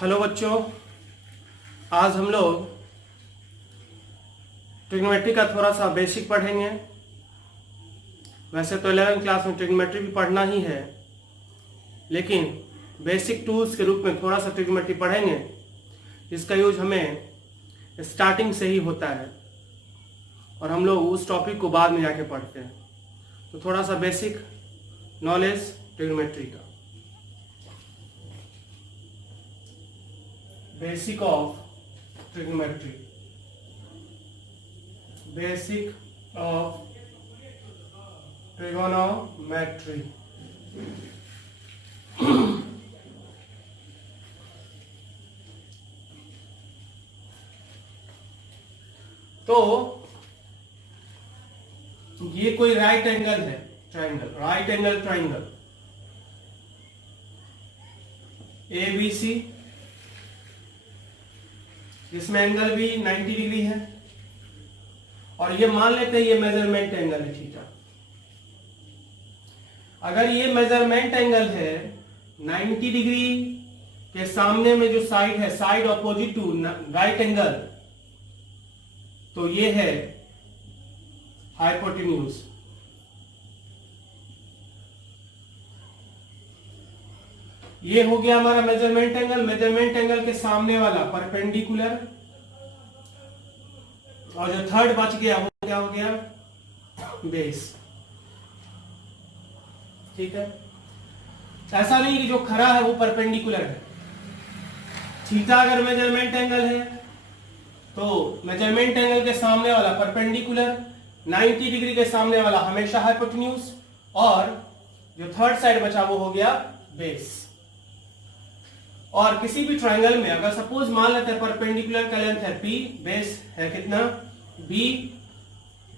Hello बच्चों, आज हम लोग ट्रिग्नोमेट्री का थोड़ा सा बेसिक पढ़ेंगे। वैसे तो 11वीं क्लास में ट्रिग्नोमेट्री भी पढ़ना ही है, लेकिन बेसिक टूल्स के रूप में थोड़ा सा ट्रिग्नोमेट्री पढ़ेंगे, जिसका यूज हमें स्टार्टिंग से ही होता है और हम लोग उस टॉपिक को बाद में जाके पढ़ते हैं। तो थोड़ा सा बेसिक नॉलेज ट्रिग्नोमेट्री का। Basic of trigonometry, basic of trigonometry. तो ये कोई राइट एंगल है, triangle, right angle triangle ABC, जिसमें एंगल भी 90 डिग्री है, और ये मान लेते हैं ये मेजरमेंट एंगल है थीटा। अगर ये मेजरमेंट एंगल है 90 डिग्री के सामने में जो साइड है, side opposite to right angle, तो ये है हाइपोटेन्यूज। ये हो गया हमारा मेजरमेंट एंगल। मेजरमेंट एंगल के सामने वाला परपेंडिकुलर, और जो थर्ड बच गया वो क्या हो गया, बेस। ठीक है, ऐसा नहीं कि जो खड़ा है वो परपेंडिकुलर है। थीटा अगर मेजरमेंट एंगल है तो मेजरमेंट एंगल के सामने वाला परपेंडिकुलर, 90 डिग्री के सामने वाला हमेशा हाइपोटेन्यूज, और जो थर्ड साइड बचा वो हो गया बेस। और किसी भी ट्रायंगल में अगर सपोज मान लेते हैं परपेंडिकुलर का लेंथ है P, बेस है कितना B,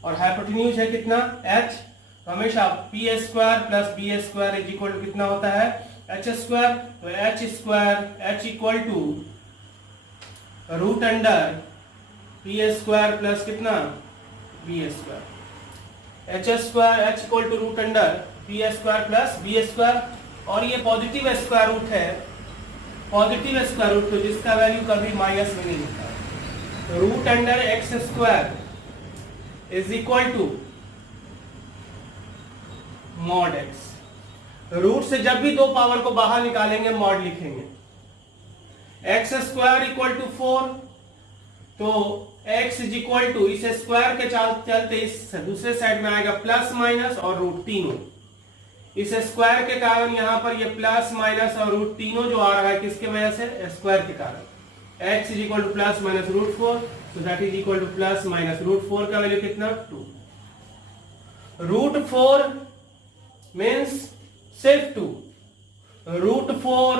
और हाइपोटेन्यूज है कितना H, तो हमेशा P square plus B square is equal to कितना होता है H स्क्वायर। तो H square H equal to root under P square plus कितना B square. H square H equal to root under P square plus B square, और ये positive square root है, positive square root, तो जिसका value कभी minus में नहीं होता। Root under x square is equal to mod x. Root से जब भी दो पावर को बाहर निकालेंगे मॉड लिखेंगे। एक्स स्क्वायर इक्वल टू 4, तो एक्स इज इक्वल टू, इस स्क्वायर के चलते इस दूसरे साइड में आएगा प्लस माइनस और रूट तीनों। इस स्क्वायर के कारण यहां पर ये प्लस माइनस और रूट तीनों जो आ रहा है किसके वजह से, स्क्वायर के कारण। x is equal to plus minus root 4, so that is equal to plus minus root 4 का वैल्यू कितना 2। रूट 4 मीन्स सिर्फ 2, रूट 4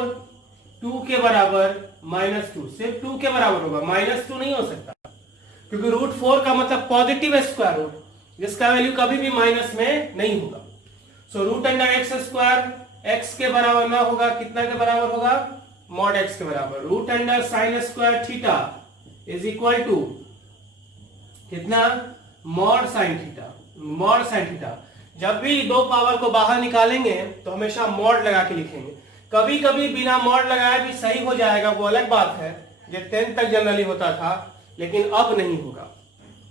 2 के बराबर माइनस 2, सिर्फ 2 के बराबर होगा, माइनस 2 नहीं हो सकता, क्योंकि रूट 4 का मतलब पॉजिटिव स्क्वायर रूट, जिसका वैल्यू कभी भी माइनस में नहीं होगा। So root under x square x के बराबर ना होगा, कितना के बराबर होगा, मॉड एक्स के बराबर। Root under sine square theta is equal to कितना, mod sine theta, mod sine theta. जब भी दो पावर को बाहर निकालेंगे तो हमेशा मॉड लगा के लिखेंगे। कभी कभी बिना मॉड लगाए भी सही हो जाएगा, वो अलग बात है, ये 10th तक जनरली होता था, लेकिन अब नहीं होगा।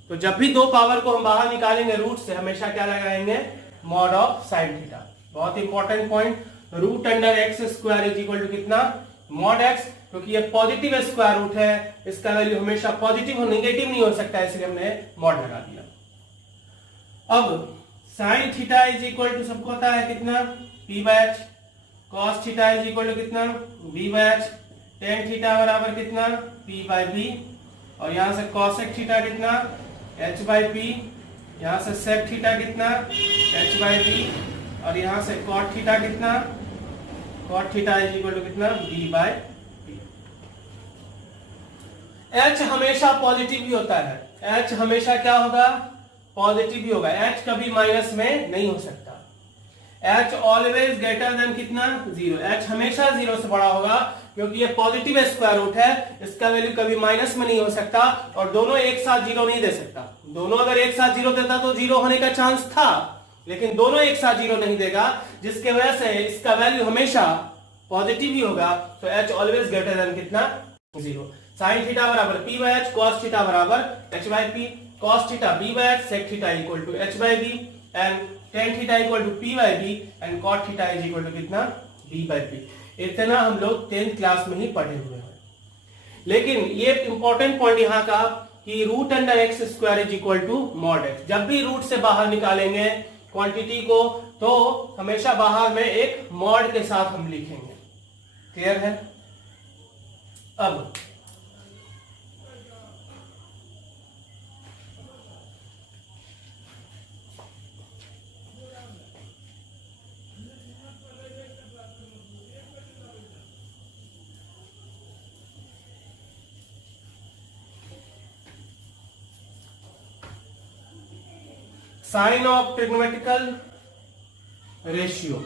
तो जब भी दो पावर को हम बाहर निकालेंगे रूट से, हमेशा क्या लगाएंगे, मॉड ऑफ साइन थीटा। बहुत important point, root under x square is equal to कितना, मॉड एक्स, क्योंकि ये पॉजिटिव स्क्वायर रूट है, इसका वैल्यू हमेशा पॉजिटिव और नेगेटिव नहीं हो सकता, इसलिए हमने मॉड लगा दिया। अब sine theta is equal to सबको पता है कितना, P by H, cos theta is equal to कितना, B by H, tan theta बराबर कितना, P बाय B, और यहां से कॉसेक थीटा कितना, H बाय P, यहां से सेक थीटा कितना, H बाय B, और यहां से कॉट थीटा कितना, cot theta is equal to कितना, B बाय P। H हमेशा पॉजिटिव ही होता है, H हमेशा क्या होगा, पॉजिटिव ही होगा, H कभी माइनस में नहीं हो सकता। H ऑलवेज ग्रेटर देन कितना, 0, H हमेशा 0 से बड़ा होगा, क्योंकि ये पॉजिटिव स्क्वायर रूट है, इसका वैल्यू कभी माइनस में नहीं हो सकता, और दोनों एक साथ 0 नहीं दे सकता। दोनों अगर एक साथ 0 देता तो 0 होने का चांस था, लेकिन दोनों एक साथ 0 नहीं देगा, जिसके वजह से इसका वैल्यू हमेशा पॉजिटिव ही होगा तो h ऑलवेज ग्रेटर देन कितना 0। साइन थीटा बराबर p by h, cos theta बराबर h by p, cos theta b by h, sec theta equal to h by b and tan theta equal to p by b and cot theta is equal to कितना b by p। इतना हम लोग 10th class में ही पढ़े हुए हैं। लेकिन ये इंपॉर्टेंट पॉइंट यहाँ का कि root under x square is equal to mod x. जब भी रूट से बाहर निकालेंगे क्वांटिटी को तो हमेशा बाहर में एक मॉड के साथ हम लिखेंगे। क्लियर है? अब sign of trigonometrical ratio,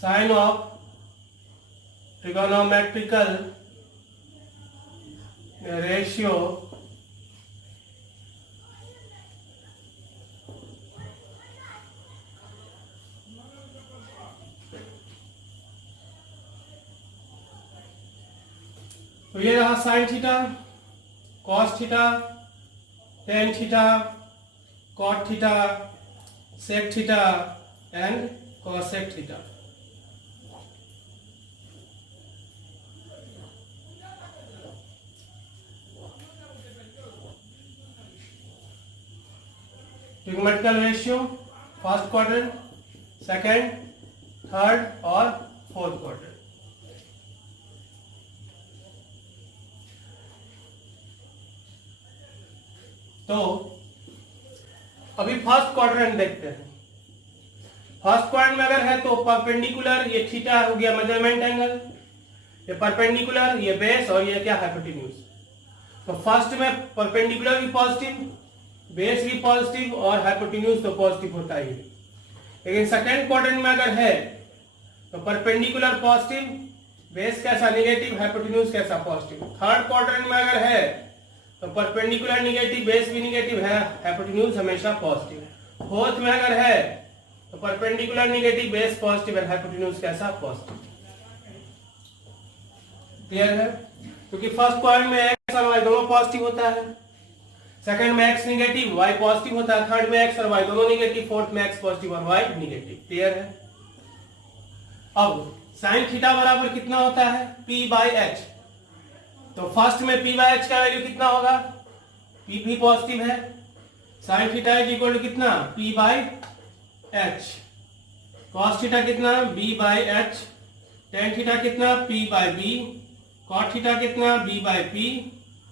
sign of trigonometrical ratio तो ये रहा sine theta, cos theta, tan theta, cot theta, sec theta and cosec theta. Trigonometrical ratio first quadrant, second, third और फोर्थ क्वाड्रेंट। तो अभी फर्स्ट क्वाड्रेंट देखते हैं। First quadrant में अगर है तो परपेंडिकुलर, ये थीटा हो गया मेजरमेंट एंगल, ये परपेंडिकुलर, ये बेस और ये क्या हाइपोटेन्यूज। तो फर्स्ट में परपेंडिकुलर भी पॉजिटिव, बेस भी पॉजिटिव और हाइपोटेन्यूज तो पॉजिटिव होता ही है। लेकिन सेकंड क्वाड्रेंट में अगर है तो परपेंडिकुलर पॉजिटिव, बेस कैसा नेगेटिव, हाइपोटेन्यूज कैसा पॉजिटिव। थर्ड क्वाड्रेंट में अगर है तो परपेंडिकुलर निगेटिव, बेस भी निगेटिव है, हाइपोटेन्यूज हमेशा पॉजिटिव है। फोर्थ में अगर है तो परपेंडिकुलर निगेटिव, बेस पॉजिटिव है, हाइपोटेन्यूज कैसा पॉजिटिव। क्लियर है? क्योंकि फर्स्ट क्वाड्रेंट में एक्स और वाई दोनों पॉजिटिव होता है, सेकंड में एक्स निगेटिव वाई पॉजिटिव होता है, थर्ड में एक्स और वाई दोनों निगेटिव, फोर्थ में एक्स पॉजिटिव और वाई निगेटिव। क्लियर है? अब साइन थीटा बराबर कितना होता है p बाई एच। तो फर्स्ट में p बाई एच का वैल्यू कितना होगा, p भी पॉजिटिव है, sine theta is equal to कितना p by h, cos theta कितना b by h, tan theta कितना p by b, cot theta कितना b by p,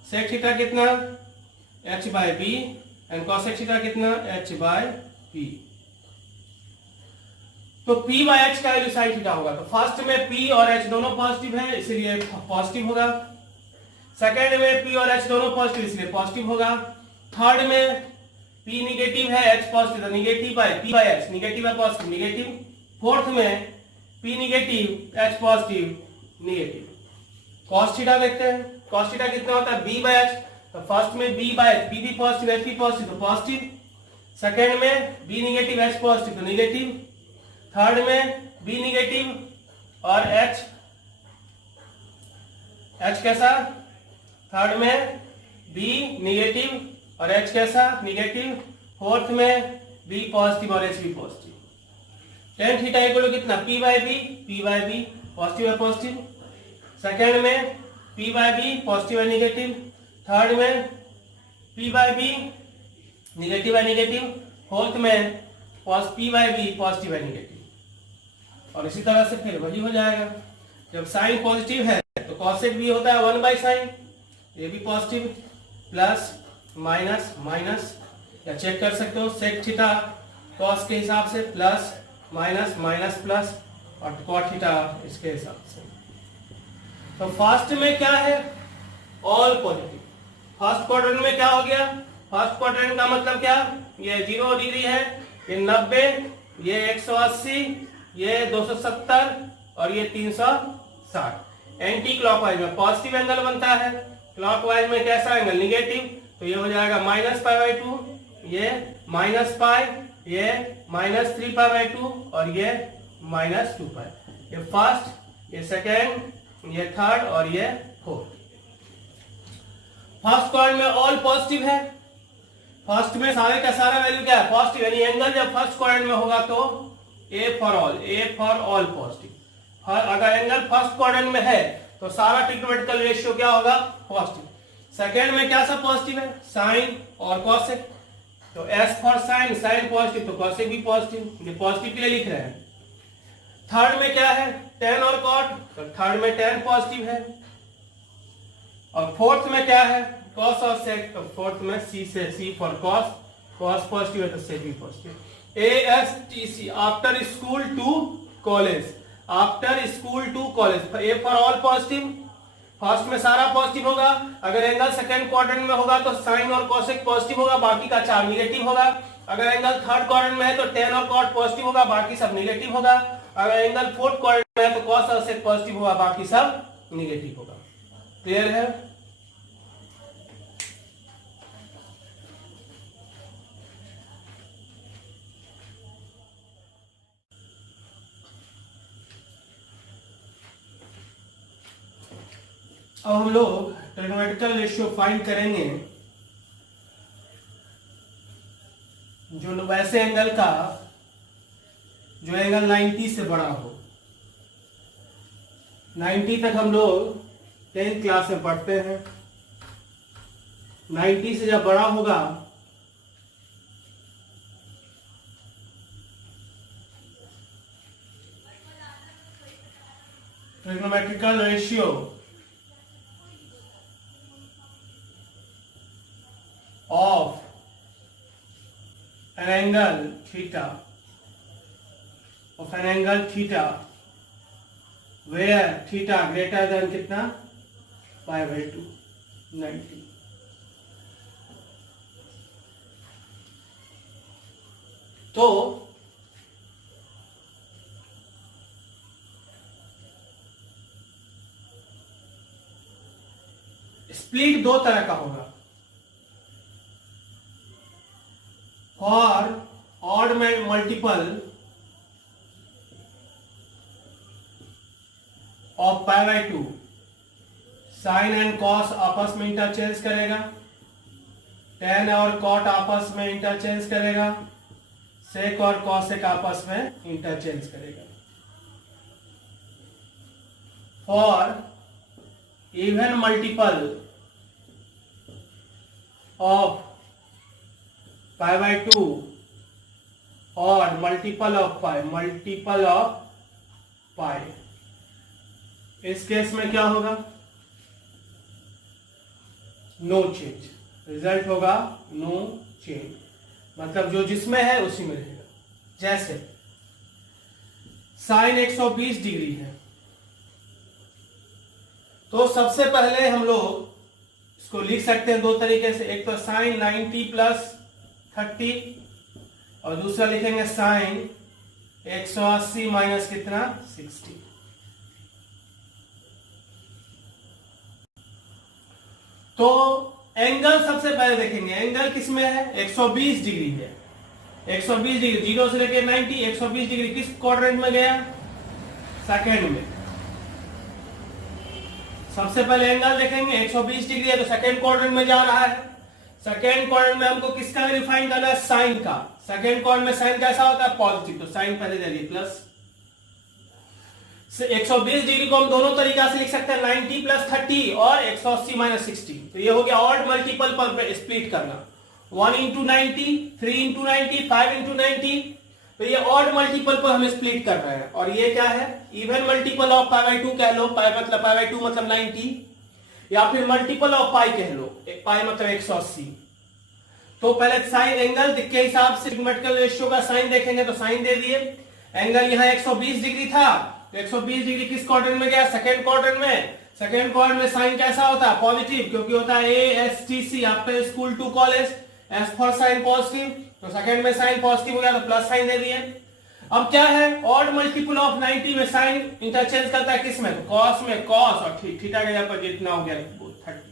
sec theta कितना h by b and cosec theta कितना h by p। तो p by h का value sine theta होगा। तो first में p और h दोनों पॉजिटिव है इसलिए पॉजिटिव होगा, सेकेंड में p और h दोनों पॉजिटिव इसलिए पॉजिटिव होगा, थर्ड में p निगेटिव है h positive, negative by p by h, negative है पॉजिटिव निगेटिव, फोर्थ में p negative h positive negative. cos theta देखते हैं, cos थीटा कितना होता है b बाय h। तो फर्स्ट में b बाय p भी पॉजिटिव h भी पॉजिटिव तो पॉजिटिव, सेकेंड में b निगेटिव h पॉजिटिव तो निगेटिव, थर्ड में b निगेटिव और h कैसा, थर्ड में b निगेटिव और h कैसा निगेटिव, फोर्थ में b पॉजिटिव और h भी positive. Tan theta equal to कितना p बाय b पॉजिटिव है पॉजिटिव, सेकेंड में p बाय b पॉजिटिव है निगेटिव, थर्ड में p बाय b निगेटिव है निगेटिव, फोर्थ में p बाय b पॉजिटिव है निगेटिव। और इसी तरह से फिर वही हो जाएगा, जब साइन पॉजिटिव है तो कॉसेक भी होता है 1 बाई साइन, ये भी पॉजिटिव, प्लस माइनस माइनस, या चेक कर सकते हो सेक थीटा कॉस के हिसाब से, प्लस माइनस माइनस प्लस, और कॉट थीटा इसके हिसाब से। तो फर्स्ट में क्या है, ऑल पॉजिटिव। फर्स्ट क्वाड्रेंट में क्या हो गया, फर्स्ट क्वाड्रेंट का मतलब क्या, ये 0 डिग्री है, ये 90, ये 180, ये 270 और ये 360। एंटी क्लॉकवाइज में पॉजिटिव एंगल बनता है, क्लॉकवाइज में कैसा एंगल निगेटिव, तो ये हो जाएगा माइनस पाई बाई 2, ये माइनस पाई, ये माइनस 3 पाई बाई 2 और ये माइनस 2 पाई। ये फर्स्ट, ये सेकेंड, ये थर्ड और ये फोर्थ। फर्स्ट क्वाड्रेंट में ऑल पॉजिटिव है। फर्स्ट में सारे का सारा वैल्यू क्या है? पॉजिटिव, यानी एंगल जब फर्स्ट क्वाड्रेंट में होगा तो ए फॉर ऑल पॉजिटिव। अगर एंगल फर्स्ट क्वाड्रेंट में है तो सारा ट्रिग्नोमेट्रिकल रेशियो क्या होगा? पॉजिटिव। सेकेंड में क्या सब पॉजिटिव है? साइन और कॉसेक, तो S for sine, sine positive तो कॉसेक भी पॉजिटिव, ये पॉजिटिव के लिए लिख रहे हैं। थर्ड में क्या है? टेन और कॉट, तो थर्ड में टेन पॉजिटिव है। और फोर्थ में क्या है? कॉस और सेक, तो फोर्थ में सी से C for cos, cos positive है तो सेक भी positive. ASTC after school to college, after school to college, A for all positive. First में सारा पॉजिटिव होगा। अगर एंगल सेकंड क्वाड्रेंट में होगा तो साइन और कॉसेक पॉजिटिव होगा, बाकी का 4 निगेटिव होगा। अगर एंगल थर्ड क्वाड्रेंट में है तो टेन और कॉट पॉजिटिव होगा, बाकी सब निगेटिव होगा। अगर एंगल फोर्थ क्वाड्रेंट में है तो कॉस और सेक पॉजिटिव होगा, बाकी सब निगेटिव होगा। क्लियर है? अब हम लोग ट्रिग्नोमेट्रिकल रेशियो फाइंड करेंगे जो वैसे एंगल का जो एंगल 90 से बड़ा हो। 90 तक हम लोग 10th क्लास में पढ़ते हैं। 90 से जब बड़ा होगा trigonometrical ratio of an angle theta, of an angle theta where theta greater than कितना? pi/2, 90। तो स्प्लिट दो तरह का होगा। और odd multiple of pi/2 sine and cos आपस में इंटरचेंज करेगा, टेन और कॉट आपस में इंटरचेंज करेगा, सेक और कॉसेक आपस में इंटरचेंज करेगा। और इवन मल्टीपल ऑफ pi/2 और मल्टीपल ऑफ पाई, इस केस में क्या होगा? नो चेंज, रिजल्ट होगा नो चेंज, मतलब जो जिसमें है उसी में रहेगा। जैसे साइन 120 डिग्री है तो सबसे पहले हम लोग इसको लिख सकते हैं दो तरीके से। एक तो साइन 90 + 30 और दूसरा लिखेंगे साइन 180 माइनस कितना? 60। तो एंगल सबसे पहले देखेंगे, एंगल किसमें है? 120 डिग्री है। 120 डिग्री 0 से लेके 90, 120 डिग्री किस क्वाड्रेंट में गया? सेकेंड में। सबसे पहले एंगल देखेंगे, 120 डिग्री है तो सेकेंड क्वाड्रेंट में जा रहा है। सेकेंड क्वाड्रेंट में हमको किसका रिफाइन करना है? साइन का। सेकेंड क्वाड्रेंट में साइन कैसा होता है? पॉजिटिव, तो साइन पहले दे दिए प्लस। 120 डिग्री को हम दोनों तरीका से लिख सकते हैं, 90 + 30 और 180 - 60। तो ये हो गया ऑड मल्टीपल पर स्प्लिट करना, 1 × 90, 3 × 90, 5 × 90। तो ये ऑड मल्टीपल पर हम स्प्लिट कर रहे हैं। और ये क्या है? इवन मल्टीपल ऑफ pi/2 कह लो, pi/2 मतलब 90, या फिर मल्टीपल ऑफ पाई कह लो, पाई मतलब 180। तो पहले साइन एंगल के हिसाब से ट्रिग्नोमेट्रिकल रेशियो का साइन देखेंगे, तो साइन दे दिए। एंगल यहाँ 120 डिग्री था तो 120 डिग्री किस क्वाड्रेंट में गया? सेकेंड क्वाड्रेंट में। सेकेंड क्वाड्रेंट में साइन कैसा होता है? पॉजिटिव, क्योंकि होता है ASTC after school to college, S for sine positive, तो सेकेंड में साइन पॉजिटिव हो गया तो प्लस साइन दे दिए। अब क्या है? ऑड मल्टीपल ऑफ 90 में साइन इंटरचेंज करता है किसमें? कॉस में कॉस, और थीटा के जगह पर जितना हो गया 30।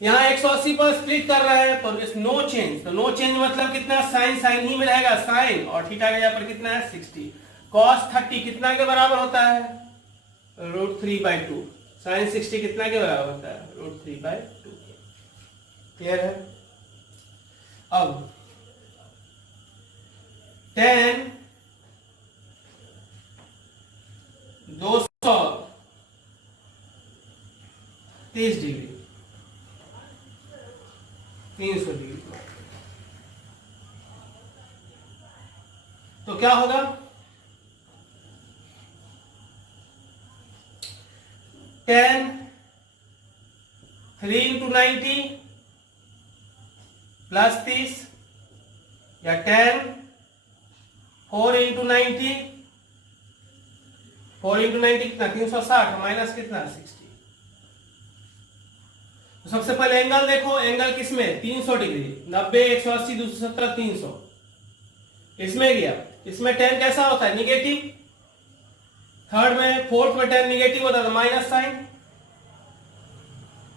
यहाँ 180 पर स्प्लिट कर रहे हैं तो इस नो चेंज, तो नो चेंज मतलब कितना? साइन साइन ही में रहेगा साइन, और थीटा के जगह पर कितना है? 60। cos 30 कितना के बराबर होता है? √3/2। sin 60 कितना के बराबर होता है? √3/2। क्लियर है? अब tan 230 डिग्री 300 डिग्री, तो क्या होगा? tan 3 × 90 प्लस 30 या tan 4 × 90, 4 × 90 कितना? 360 माइनस कितना? 60। तो सबसे पहले एंगल देखो, एंगल किसमें? 300 डिग्री, 90, 180, 270, 300 इसमें गया। इसमें tan कैसा होता है? निगेटिव। थर्ड में, फोर्थ में tan निगेटिव होता है तो माइनस साइन।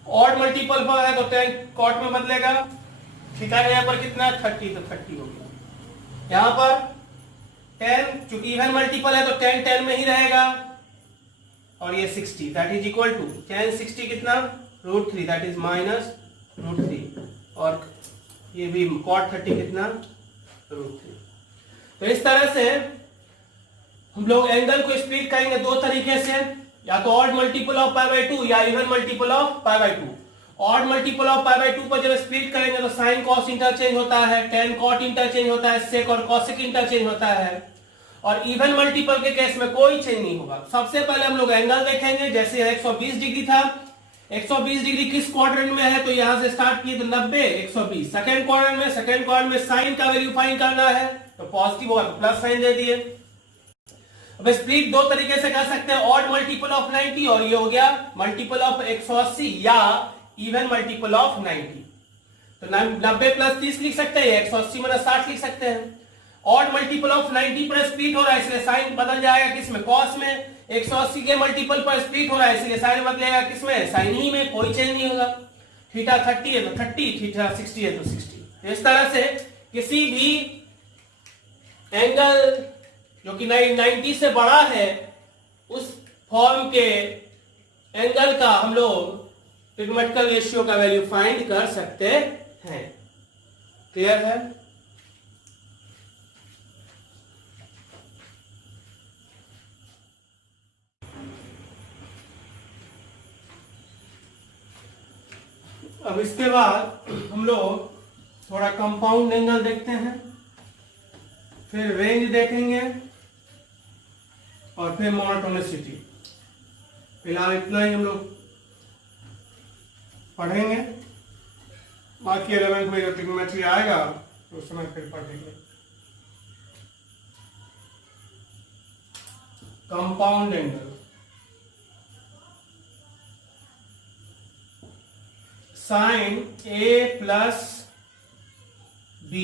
ऑड मल्टीपल पर है तो tan कॉट में बदलेगा। थीटा यहाँ पर कितना? 30, तो 30 हो गया। यहां पर tan चूंकि इवन मल्टीपल है तो tan में ही रहेगा, और ये 60 that is equal to tan 60 कितना? √3 दैट इज माइनस √3, और ये भी cot 30 कितना? √3। तो इस तरह से हम लोग एंगल को स्प्लिट करेंगे दो तरीके से, या तो ऑड मल्टीपल ऑफ π/2 या even multiple of π/2। Odd multiple of π/2 पर जब स्प्लिट करेंगे तो साइन कॉस इंटरचेंज होता है, tan कॉट इंटरचेंज होता है, सेक और कॉसेक इंटरचेंज होता है, और इवन मल्टीपल के केस में कोई चेंज नहीं होगा। सबसे पहले हम लोग एंगल देखेंगे। जैसे 120 डिग्री था, 120 डिग्री किस क्वाड्रेंट में है? तो यहां से स्टार्ट किए तो 90, 120। सेकंड क्वाड्रेंट में साइन का वैल्यू फाइंड करना है, तो पॉजिटिव होगा तो प्लस साइन दे दिए। अब स्प्लिट दो तरीके से कर सकते हैं, ऑड मल्टीपल ऑफ 90 और ये हो गया मल्टीपल ऑफ 180 या इवन मल्टीपल ऑफ 90। तो 90 प्लस 30 लिख सकते हैं, 180 माइनस 60 लिख सकते हैं। ऑड मल्टीपल ऑफ 90 पर स्प्लिट हो रहा है इसलिए साइन बदल जाएगा किसमें? कॉस में। 180 के मल्टीपल पर स्प्लिट हो रहा है इसलिए साइन बदलेगा किसमें? साइन ही में, कोई चेंज नहीं होगा। थीटा 30 है तो 30, थीटा 60 है तो 60। इस तरह से किसी भी एंगल जो कि 90 से बड़ा है उस फॉर्म के एंगल का हम लोग ट्रिग्नोमेट्रिकल रेशियो का वैल्यू फाइंड कर सकते हैं। क्लियर है? अब इसके बाद हम लोग थोड़ा कंपाउंड एंगल देखते हैं, फिर रेंज देखेंगे और फिर मोनोटोनिसिटी। फिलहाल इतना ही हम लोग पढ़ेंगे, बाकी 11th में जो ट्रिग्नोमेट्री आएगा तो उस समय फिर पढ़ेंगे। Compound angle, sine A plus B,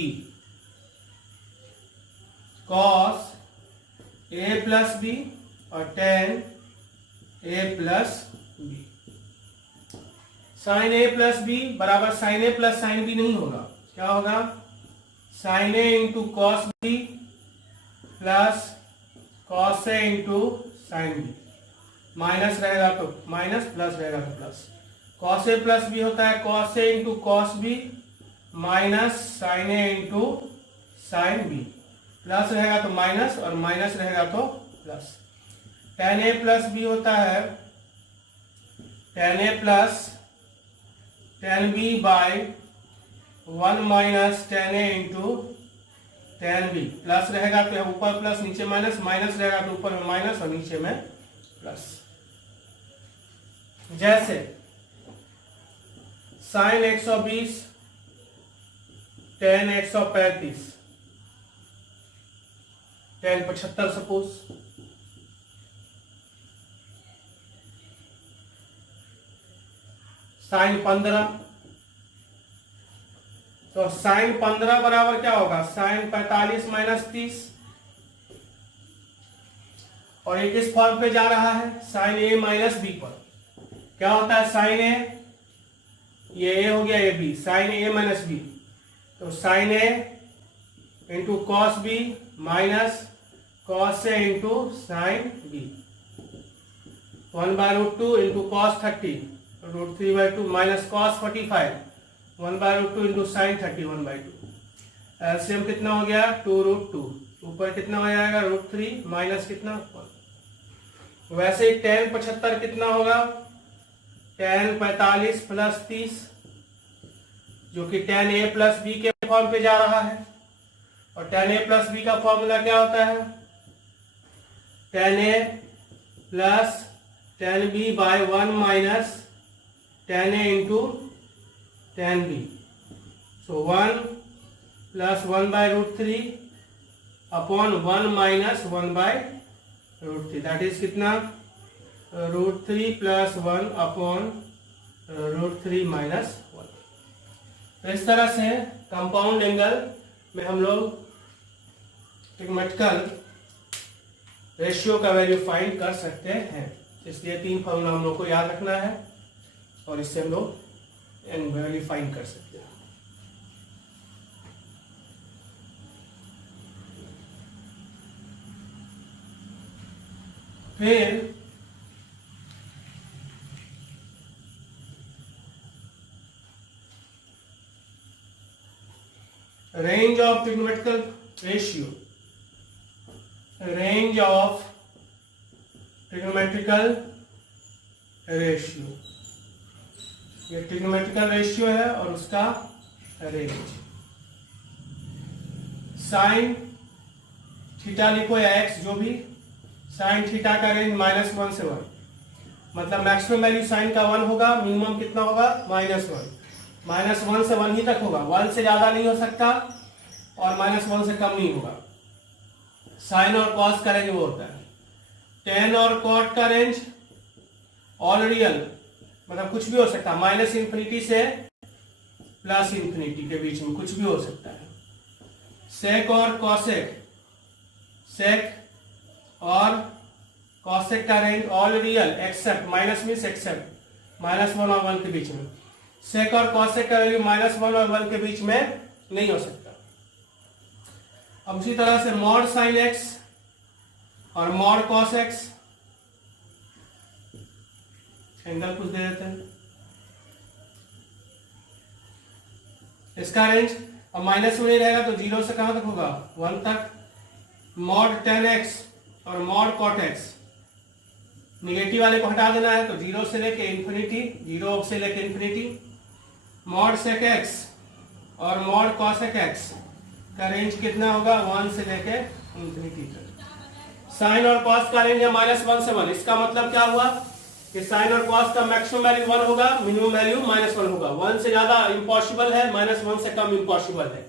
cos A plus B और tan A plus B। Sine A plus B बराबर sine A plus sine B नहीं होगा, क्या होगा? Sine A into cos B plus cos A into sine B। Minus रहेगा तो minus, plus रहेगा तो plus. Cos A plus B होता है cos A into cos B minus sine A into sine B। Plus रहेगा तो minus और minus रहेगा तो plus. tan A plus B होता है tan A plus tan B by 1 minus tan A into tan B। Plus रहेगा तो ऊपर प्लस नीचे माइनस, माइनस रहेगा तो ऊपर में माइनस और नीचे में प्लस। जैसे sine 120 tan 135 tan 75 suppose, sine 15, तो साइन 15 बराबर क्या होगा? साइन 45 माइनस 30, और ये किस फॉर्म पे जा रहा है? साइन A माइनस B पर। क्या होता है साइन A? ये A हो गया, ये B, sine A minus B, तो sine A into cos B minus cos A into sine B, 1/√2 into cos 30 √3/2 minus cos 45 1/√2 into sine 30 1/2। LCM कितना हो गया 2√2, ऊपर कितना हो जाएगा √3 माइनस कितना 1। वैसे ही tan 75 कितना होगा tan 45 प्लस 30, जो कि tan a प्लस बी के फॉर्म पे जा रहा है। और tan a प्लस बी का फॉर्मूला क्या होता है tan a plus tan b by 1 minus tan a into tan b। So 1 plus 1/√3 upon 1 minus 1/√3, that is कितना √3 प्लस 1 अपॉन √3 माइनस 1। तो इस तरह से कंपाउंड एंगल में हम लोग ट्रिग्मेटिकल रेशियो का वैल्यू फाइंड कर सकते हैं। इसलिए 3 फॉर्मूला हम लोग को याद रखना है और इससे हम लोग वैल्यू फाइंड कर सकते हैं। फिर range of trigonometrical ratio, range of trigonometrical ratio, ये ट्रिग्मेटिकल रेशियो है और उसका रेंज। साइन थीटा लिखो या एक्स जो भी, साइन थीटा का रेंज -1 से 1, मतलब मैक्सिमम वैल्यू साइन का 1 होगा, मिनिमम कितना होगा -1, -1 से 1 ही तक होगा, 1 से ज्यादा नहीं हो सकता और -1 से कम नहीं होगा। साइन और कॉस का रेंज वो होता है। टेन और कॉट का रेंज ऑल रियल, मतलब कुछ भी हो सकता है, -∞ से +∞ के बीच में कुछ भी हो सकता है। सेक और कॉसेक, सेक और कॉसेक का range all real except, minus means except -1 और 1 के बीच में। सेक और कॉसेक का वैल्यू -1 और 1 के बीच में नहीं हो सकता। अब उसी तरह से मॉड साइन एक्स और मॉड कॉस एक्स, एंगल कुछ दे देते हैं, इसका रेंज अब माइनस में नहीं रहेगा तो 0 से कहां तक होगा 1 तक। मॉड tan x और मॉड कॉट x, निगेटिव वाले को हटा देना है तो 0 से लेके इंफिनिटी, 0 से लेके इंफिनिटी। मॉड सेक x और मॉड कॉसेक x का रेंज कितना होगा 1 से लेके इंफिनिटी तक। साइन और कॉस का रेंज है -1 से 1, इसका मतलब क्या हुआ कि साइन और कॉस का मैक्सिमम वैल्यू 1 होगा, मिनिमम वैल्यू -1 होगा। 1 से ज्यादा इम्पॉसिबल है, -1 से कम इम्पॉसिबल है।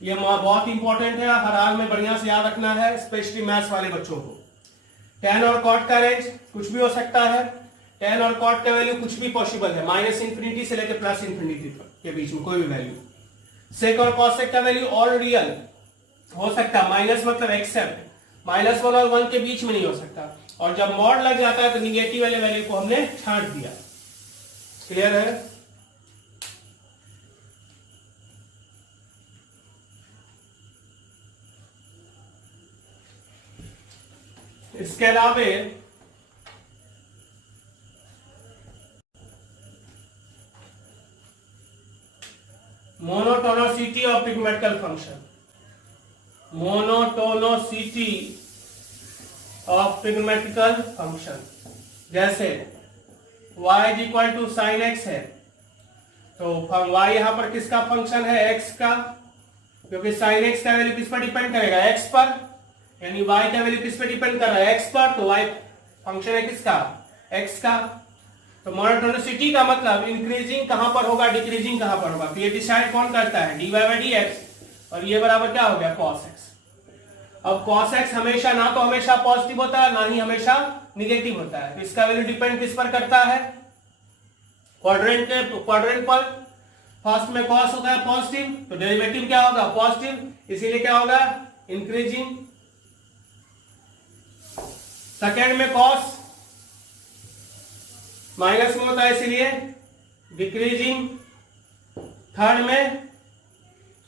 ये बहुत इंपॉर्टेंट है, हर हाल में बढ़िया से याद रखना है, स्पेशली मैथ्स वाले बच्चों को। tan और cot का रेंज कुछ भी हो सकता है, tan और cot का वैल्यू कुछ भी पॉसिबल है, -∞ से लेकर +∞ के बीच में कोई भी वैल्यू। सेक और कॉसेक का वैल्यू ऑल रियल हो सकता है, माइनस मतलब एक्सेप्ट, -1 और 1 के बीच में नहीं हो सकता। और जब मॉड लग जाता है तो निगेटिव वाले वैल्यू को हमने छांट दिया। क्लियर है? इसके अलावे monotonicity of trigonometrical function, monotonicity of trigonometrical function, जैसे y = sin x है तो y यहां पर किसका फंक्शन है, x का, क्योंकि sin x का वैल्यू किस पर डिपेंड करेगा, x पर, यानी y का वैल्यू किस पर डिपेंड कर रहा है, x पर, तो y फंक्शन है किसका, x का। तो मोनोटोनिसिटी का मतलब इंक्रीजिंग कहां पर होगा, डिक्रीजिंग कहां पर होगा, तो ये डिसाइड कौन करता है, dy/dx, और ये बराबर क्या हो गया cos x। अब cos x हमेशा ना तो हमेशा पॉजिटिव होता है ना ही हमेशा निगेटिव होता है, तो इसका वैल्यू डिपेंड किस पर करता है, क्वाड्रेंट पर। फर्स्ट में cos होता है पॉजिटिव तो डेरिवेटिव क्या होगा पॉजिटिव, इसीलिए क्या होगा इंक्रीजिंग। सेकेंड में cos माइनस में होता है इसीलिए डिक्रीजिंग। थर्ड में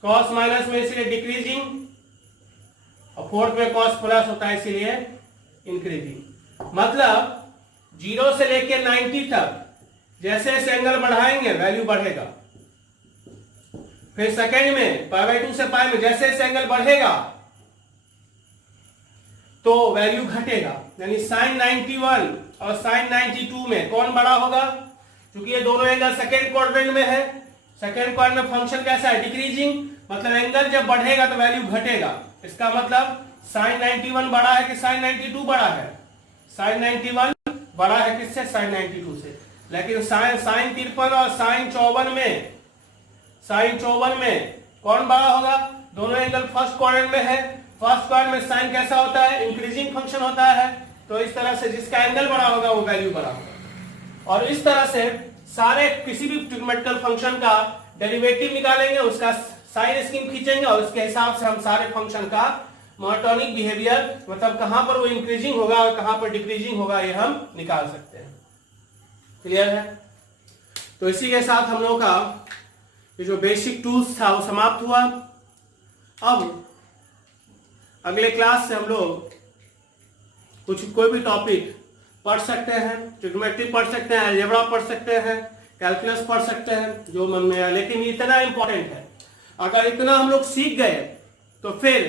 cos माइनस में इसलिए डिक्रीजिंग। और फोर्थ में कॉस प्लस होता है, इसीलिए इंक्रीजिंग। मतलब 0 से लेके 90 तक जैसे जैसे एंगल बढ़ाएंगे वैल्यू बढ़ेगा। फिर सेकेंड में π/2 से पाई में जैसे जैसे एंगल बढ़ेगा तो वैल्यू घटेगा, यानी sin 91 और sin 92 में कौन बड़ा होगा? क्योंकि ये दोनों एंगल सेकेंड क्वाड्रेंट में है। सेकेंड क्वाड्रेंट में फंक्शन कैसा है? डिक्रीजिंग, मतलब एंगल जब बढ़ेगा तो वैल्यू घटेगा। इसका मतलब sin 91 बड़ा है कि sin 92 बड़ा है? sin 91 बड़ा है किससे? sin 92 से। लेकिन sin 53 और sin 54 में कौन बड़ा होगा? दोनों एंगल फर्स्ट क्वाड्रेंट में है। फर्स्ट क्वाड्रेंट में साइन कैसा होता है? इंक्रीजिंग फंक्शन होता है। तो इस तरह से जिसका एंगल बड़ा होगा वो वैल्यू बड़ा होगा। और इस तरह से सारे किसी भी ट्रिग्नोमेट्रिकल फंक्शन का डेरिवेटिव निकालेंगे, उसका साइन स्कीम खींचेंगे और उसके हिसाब से हम सारे फंक्शन का मोनोटोनिक बिहेवियर, मतलब कहां पर वो इंक्रीजिंग होगा और कहां पर डिक्रीजिंग होगा, ये हम निकाल सकते हैं। क्लियर है? तो इसी के साथ हम लोग का ये जो बेसिक टूल्स था वो समाप्त हुआ। अब अगले क्लास से हम लोग कोई भी टॉपिक पढ़ सकते हैं, ट्रिग्नोमेट्री पढ़ सकते हैं, अलजेब्रा पढ़ सकते हैं, कैलकुलस पढ़ सकते हैं, जो मन में आए। लेकिन इतना इंपॉर्टेंट है, अगर इतना हम लोग सीख गए तो फिर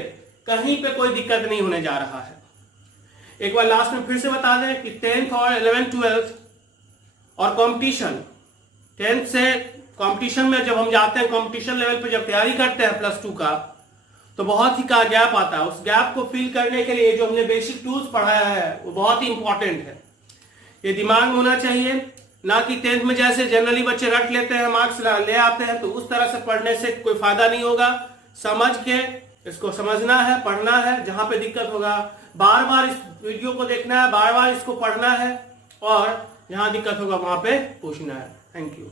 कहीं पे कोई दिक्कत नहीं होने जा रहा है। एक बार लास्ट में फिर से बता दें कि 10th और 11th 12th और कंपटीशन, 10th से कंपटीशन में जब हम जाते हैं, कंपटीशन लेवल पे जब तैयारी करते हैं +2 का, तो बहुत ही का गैप आता है। उस गैप को फिल करने के लिए जो हमने बेसिक टूल्स पढ़ाया है वो बहुत ही इंपॉर्टेंट है। ये दिमाग में होना चाहिए, ना कि 10th में जैसे जनरली बच्चे रट लेते हैं, मार्क्स ले आते हैं, तो उस तरह से पढ़ने से कोई फायदा नहीं होगा। समझ के इसको समझना है, पढ़ना है। जहां पे दिक्कत होगा बार बार इस वीडियो को देखना है, बार बार इसको पढ़ना है, और जहां दिक्कत होगा वहां पे पूछना है। Thank you.